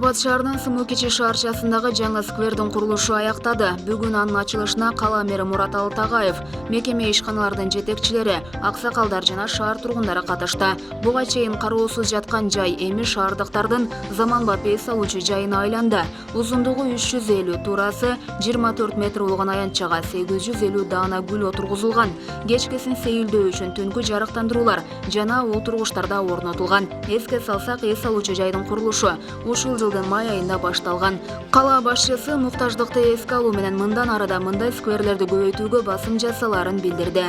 Жалал Абад шаарынын Сымуу-Кичи шаарчасындагы жаңы сквердин курулушу аяктады. Бүгүн анын ачылышына кала мэри Мурат Алтагаев, мекеме ишканалардын жетекчилери, аксакалдар жана шаар тургундары катышты. Буга чейин кароосуз жаткан жай эми шаардыктардын заманбап эс алуучу жайына айланды. Узундугу 350, туурасы 24 метр болгон аянтчага 850 даана гүл отургузулган. Кечкесин сейилдөө үчүн түнкү жарыктандыруулар жана отургучтар да орнотулган. Эске салсак, эс алуучу жайдын курулушу ушул жылдын май айында башталган. Кала башчысы муктаждыкты эске алуу менен мындан арада мындай скверлерди көбөйтүүгө басым жасаларын билдирди.